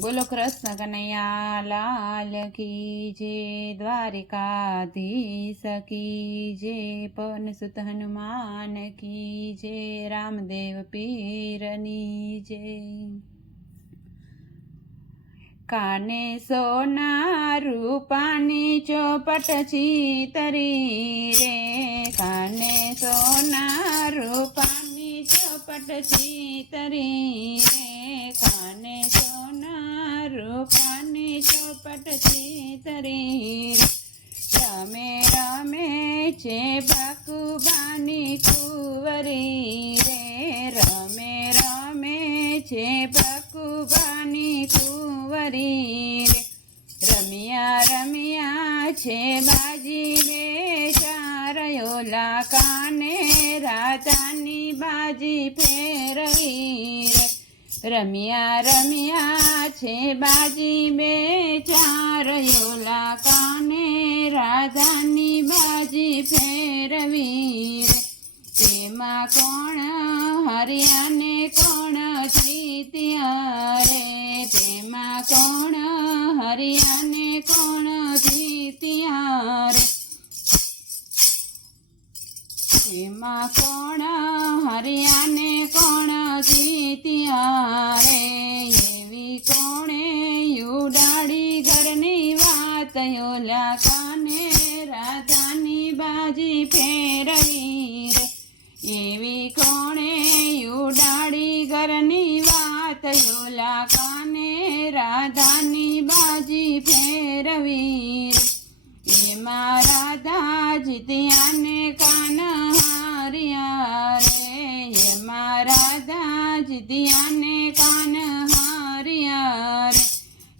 બોલો કૃષ્ણ કનૈયા લાલ કી જે દ્વારિકાધીશ કી જે પવન સુત હનુમાન કી જે રામદેવ પીરની જે. કાને સોના રૂપાની ચોપટ ચીતરી રે? કાને સોના રૂપાની ચોપટ ચીતરી રે? કાને સોના રૂપાની ચોપટ ચીતરી રે રમે રમે છે બાકુબાની કુંવરી રે, રામે રામે છે બાકુબાની કુંવરી રે. રમ્યા રમ્યા છે બાજી રે ચારયોલા કાને રાજાની બાજી ફેરવી રમ્યા રમ્યા છે બાજી બે ચાર યોલા કાને રાધાની બાજી ફેરવી તેમાં કોણ હરિયાને, કોણ જીત્યા રે તેમાં કોણ હરિયાને, કોણ જીત્યા રે તેમાં કોણ હરિયાને કોણ જીત્યા રે એવી કોણે ઉડાડી ઘરની વાત યોલા કાને રાધાની બાજી ફેરવી રે. એવી કોણે ઉડાડી ઘરની વાત યોલા કાને રાધાની બાજી ફેરવી રે. એમાં રાધા જીત્યાને કાન રાધા ને કાન હારિયા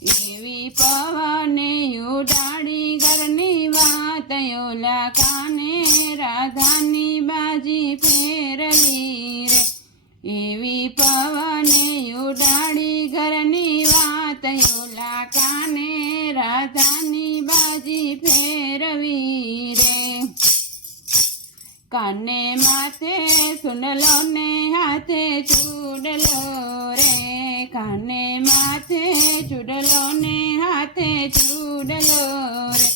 એવી પવને ઉડાડી ઘરની વાત યોલા કાને રાધાની બાજી ફેરવી રે. એવી પવને ઉડાડી ઘરની વાત યોલા કાને રાધાની બાજી ફેરવી રે. કાને માથે સુનલો ને હાથે ચૂડલો રે? કાને માથે ચૂડલો ને હાથે ચૂડલો રે?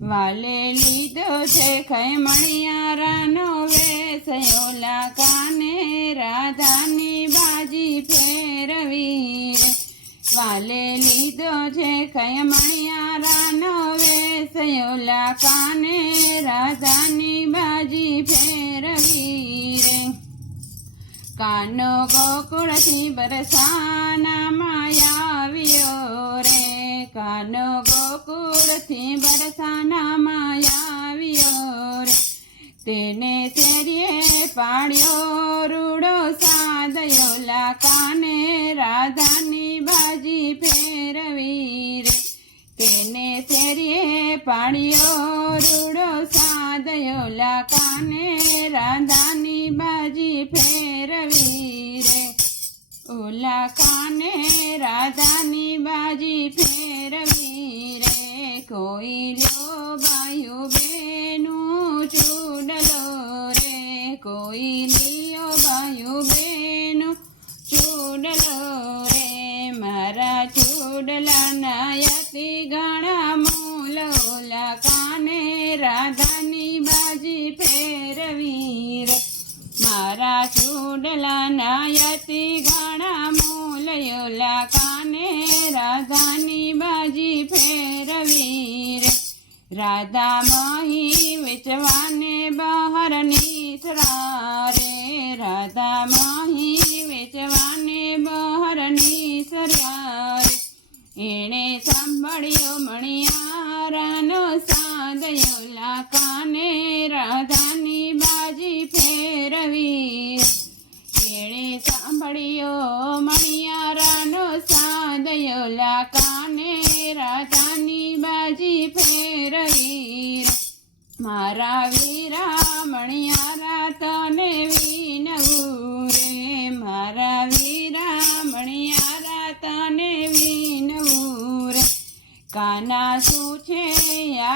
વાલે લીધો છે ખૈમણિયારાનો વેસયોલા કાને રાધાની બાજી ફેરવી વાલે લીધો છે ખૈમણિયારાનો વેસયોલા કાને રાધાની બાજી ફેરવી રે. કાનો ગોકુળથી બરસાના આવ્યો રે. કાનો ગોકુળથી બરસાના આવ્યો રે. તેને શેરીએ પાડ્યો રૂડો સાદયોલા કાને રાધાની ફેરવી રે તેને શેરીએ પાડ્યો, રૂડો સાદયો લાકાને રાધાની બાજી ફેરવી રે ઓલા કાને રાધાની બાજી ફેરવી રે કોઈ લ્યો બાયુ બેનું ચૂડલો રે, કોઈ રાધાની બાજી ફેરવી રે મારા ચૂડલા નાયતી ઘણા મૂલયોલા કાને રાધાની બાજી ફેરવી રે રાધા મહી વેચવાને બહાર નીસરા રાધા મહી વેચવાને બહાર નીસર્યા રે એણે સાંભળ્યો મણિયારાનો સાદયોલા કાને રાધાની બાજી ફેરવી. એણે સાંભળ્યો મણિયારાનો સાદયોલા કાને રાધાની બાજી ફેરવી. મારા વીરા મણિયારા તને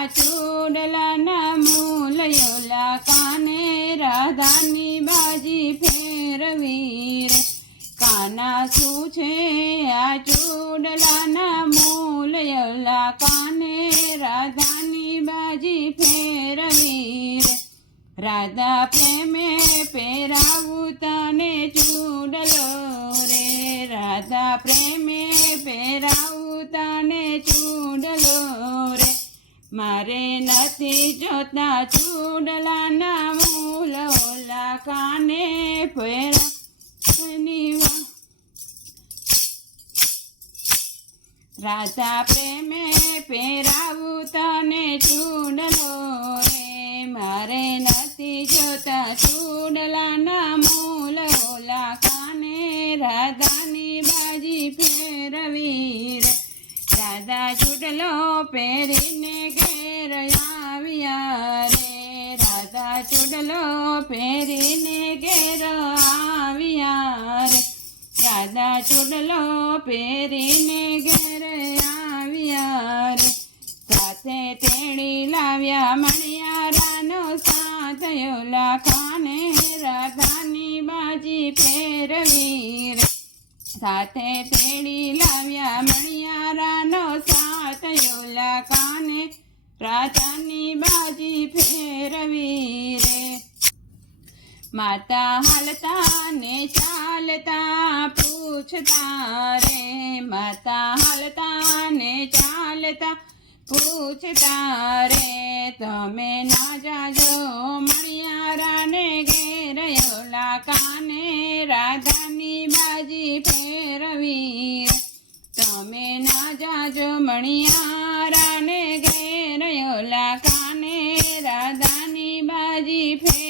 ચૂડલાના મૂલયોલા કાને રાધાની બાજી ફેરવી રે કાના શું છે આ ચૂડલાના મૂલ યોલા કાને રાધાની બાજી ફેરવી રે રાધા પ્રેમે પહેરાવું તને ચૂડલો રે. રાધા પ્રેમે પહેરાવું તને ચૂડલો મારે નથી જોતા ચૂડલાના મૂલ ઓલા કાને ફેરા રાધા પ્રેમે પહેરાવું તને ચૂડલો રે. મારે નથી જોતા ચૂડલાના મૂલ ઓલા કાને રાધાની બાજી ફેરવી રે. રાધા ચૂડલો પહેરીને ચૂડલો પહેરીને ઘેર આવ્યા રે. સાથે તેડી લાવ્યા મણિયારાનો સાથ. યોલા ખાને રાધાની બાજી ફેરવી રે. સાથે તેડી લાવ્યા મણિયારાનો સાથ. યોલા કાને રાધાની બાજી ફેરવી રે. માતા હાલતા ને ચાલતા પૂછતા રે માતા હાલતા ને ચાલતા પૂછતા રે તમે ના જાજો મણિયારાને ઘેર યોલા કાને રાધાની બાજી ફેરવી તમે ના જાજો મણિયારાને ઘેર યોલા કાને રાધાની બાજી ફેરવી રે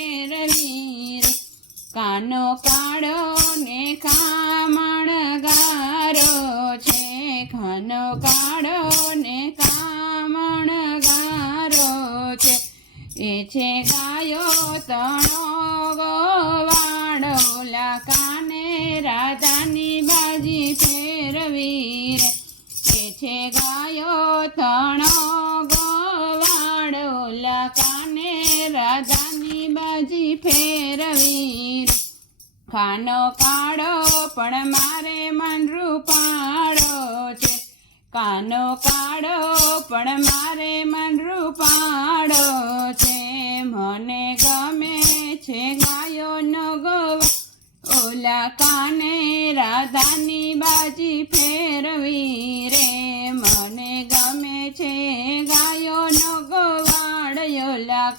કાનો કાળો ને કામણ ગારો છે. કાનો કાળો ને કામણ ગારો છે. એ છે ગાયો તણો ગોવાડોલા કાને રાધાની બાજી ફેરવી રે એ છે ગાયો તણો ગોવાડોલા કાને રાધાની બાજી ફેરવી ખાનો કાળો, પણ મારે મન રૂપાળો છે. કાનો કાળો, પણ મારે મન રૂપાળો છે. મને ગમે છે ગાયો નો ગોવા. ઓલા કાને રાધાની બાજી ફેરવી રે. મને ગમે છે ગાયો નો ગોવાળ. ઓલા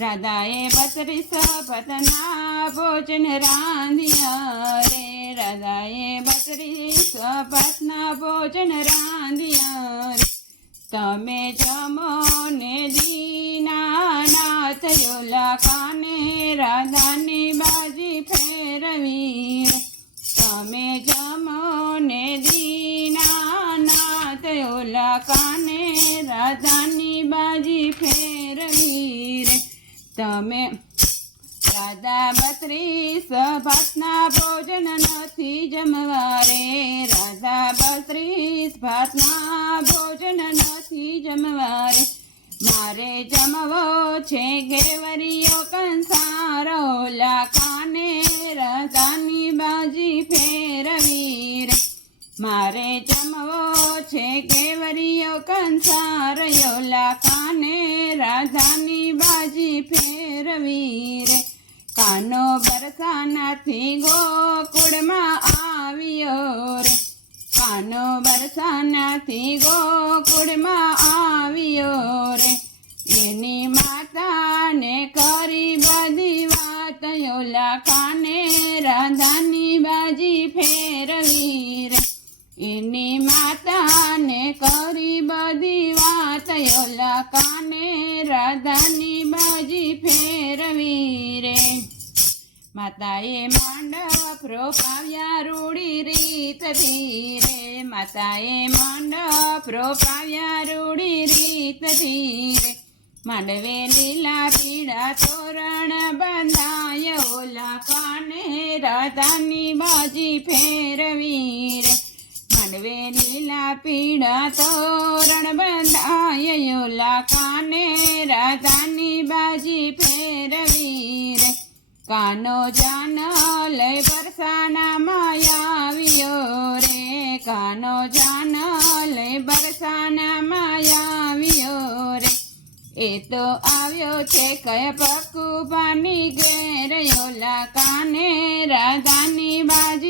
રાધાએ બત્રીસ પતના ભોજન રાંધિયા રે. રાધાએ બત્રીસ પતના ભોજન રાંધિયા રે. તમે જમો ને દીનાનાથ યોલા કાને રાધાની બાજી ફેરવી તમે જમો ને દીનાનાથ યોલા કાને રાધાની બાજી ફેરવી તમે રાધા બત્રીસ ભાતના ભોજન નથી જમવા રે રાધા બત્રીસ ભાતના ભોજન નથી જમવા રે મારે જમવો છે ઘેવરીઓ કંસારો લાખાને મારે જમવો છે કેવરીઓ કંસારયો લાખાને રાધાની બાજી ફેરવી રે કાનો બરસાનાથી ગોકુળમાં આવ્યો રે. કાનો બરસાનાથી ગોકુળમાં આવ્યો રે. એની માતાને કરી બધી વાત યોલા કાને રાધાની બાજી ફેરવી રે એની માતાને કરી બધી વાત યોલા કાને રાધાની બાજી ફેરવી રે. માતાએ માંડવ પ્રોપાવ્યા રૂડી રીતથી રે. માતાએ માંડવ પ્રોપાવ્યા રૂડી રીતથી રે. માંડવે લીલા પીળા તોરણ બંધાય, ઓલા કાને રાધાની બાજી ફેરવી રે પીડા તોરણ બંધાય ઓલા કાને રાધાની બાજી ફેરવી રે કાનો જાન લઈ બરસાના માયાવ્યો રે. કાનો જાન લઈ બરસાના માયાવ્યો રે. એ તો આવ્યો છે કયા પકુબાની ઘેર યોલા કાને રાધાની બાજી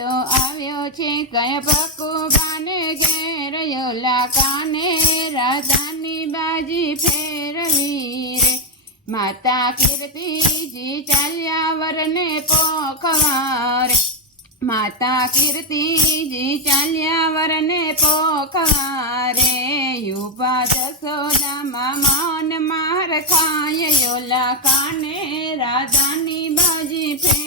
તો આવ્યો છે કયા પકુબાને ઘેર ઓલા કાને રાધાની બાજી ફેરવી રે માતા કીર્તિજી ચાલ્યા વરને પોખવારે માતા કીર્તિજી ચાલ્યા વરને પોખવારે યુવા જસોદામાં માન માર ખાય, યોલા કાને રાધાની બાજી ફેરવી રે.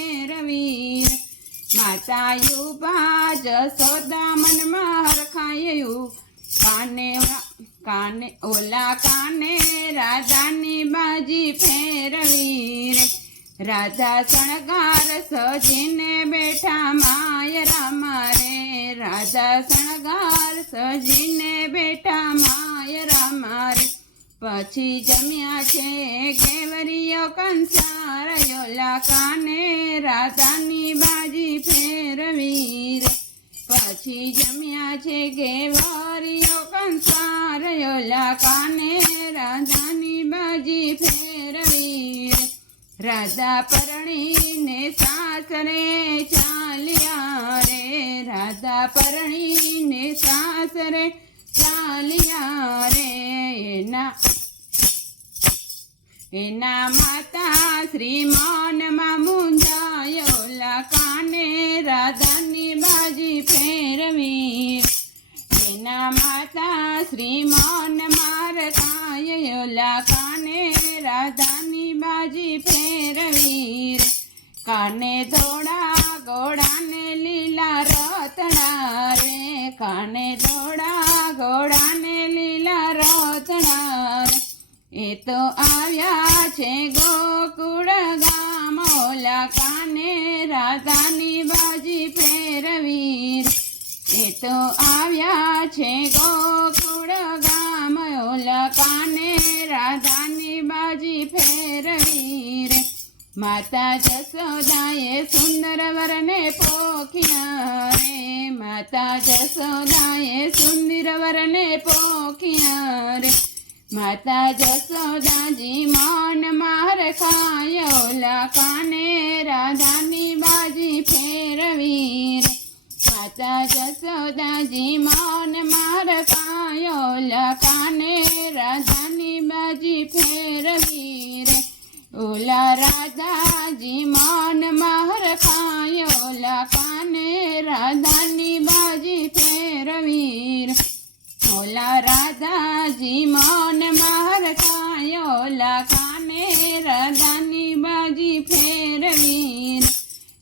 માતા યુવા સોદા મનમાં હરખાયું ખાય કાને કાને, ઓલા કાને રાધાની બાજી ફેરવી રે. રાધા શણગાર સજીને બેઠા માય રામ રે. રાધા શણગાર સજીને પછી જમ્યા છે કેવરીયો કંસાર યોલા કાને રાધાની બાજી ફેરવી રે. પછી જમ્યા છે ગેવારીઓ કંસારયો લાકાને કાને રાધાની બાજી ફેરવી રે. રાધા પરણીને સાસરે ચાલ્યા રે. રાધા પરણીને સાસરે ચાલ્યા રે. એના એના માતા શ્રી મનમાં મુંજાયો કાને રાધાની બાજી ફેરવી એના માતા શ્રી મન માર કાયો કાને રાધાની બાજી ફેરવી. કાને ધોળા ઘોડાને લીલા રતણા રે, કાને ધોળા રે એ તો આવ્યા છે ગોકુળ ગામ, ઓલા કાને રાધાની બાજી ફેરવી એ તો આવ્યા છે ગોકુળ ગામ, ઓલા કાને રાધાની બાજી ફેરવી રે માતા જસોદાએ સુંદર વરને પોખ્યા રે માતા જસોદાએ સુંદર વરને પોખ્યા રે માતા જસોદાજી મન માર ખાયો કાને રાધાની બાજી ફેરવી રે માતા જસોદાજી મન માર ખાયો કાને રાધાની બાજી ફેરવી રે ઓલા રાધાજી મન માર ખાયો કાને રાધાની બાજી ફેરવી રે ઓલા રાધાજી મન માર કાયો કાને રાધાની બાજી ફેરવી.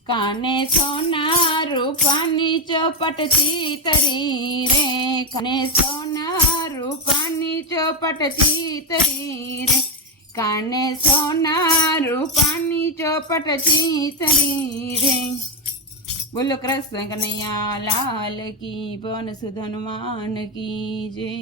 કાને સોના રૂપાની ચોપટ ચીતરી રે કાને સોના રૂપાની ચોપટ ચીતરી રે કાને સોના રૂપાની ચોપટ ચીતરી રે બોલો કૃષ્ણ કનૈયા લાલ કી પન સુધ હનુમાન કી જય